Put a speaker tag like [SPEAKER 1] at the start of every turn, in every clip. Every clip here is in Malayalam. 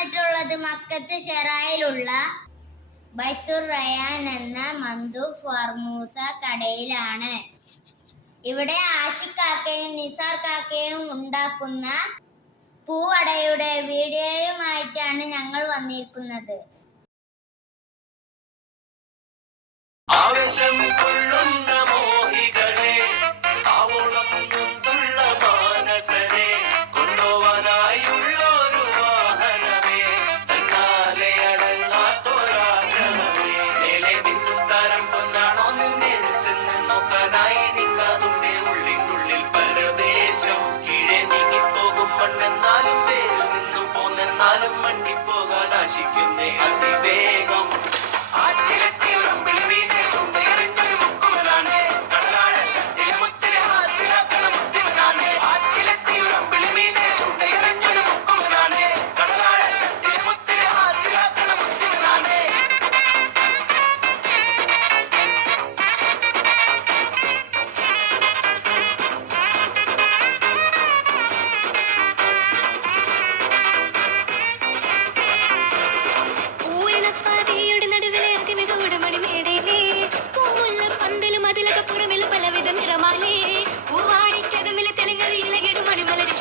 [SPEAKER 1] വന്നിട്ടുള്ളത് മക്കത്ത് ഷെറായിലുള്ള ബൈത്തുർ റയാൻ എന്ന മന്തു ഫർമൂസ കടയിലാണ്. ഇവിടെ ആഷിക്കാക്കയും നിസാർ കാക്കയും ഉണ്ടാക്കുന്ന പൂവടയുടെ വീഡിയോയുമായിട്ടാണ് ഞങ്ങൾ വന്നിരിക്കുന്നത്.
[SPEAKER 2] ആവശ്യം chicken, nigga.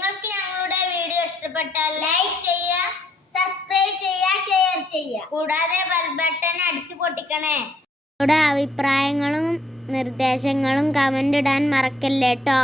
[SPEAKER 1] നിങ്ങൾക്ക് ഞങ്ങളുടെ വീഡിയോ ഇഷ്ടപ്പെട്ടാൽ ലൈക്ക് ചെയ്യുക സബ്സ്ക്രൈബ് ചെയ്യുക ഷെയർ ചെയ്യുക. കൂടാതെ ബെൽ ബട്ടൺ അടിച്ചു പൊട്ടിക്കണേ. നിങ്ങളുടെ അഭിപ്രായങ്ങളും നിർദ്ദേശങ്ങളും കമന്റ് ഇടാൻ മറക്കല്ലേട്ടോ?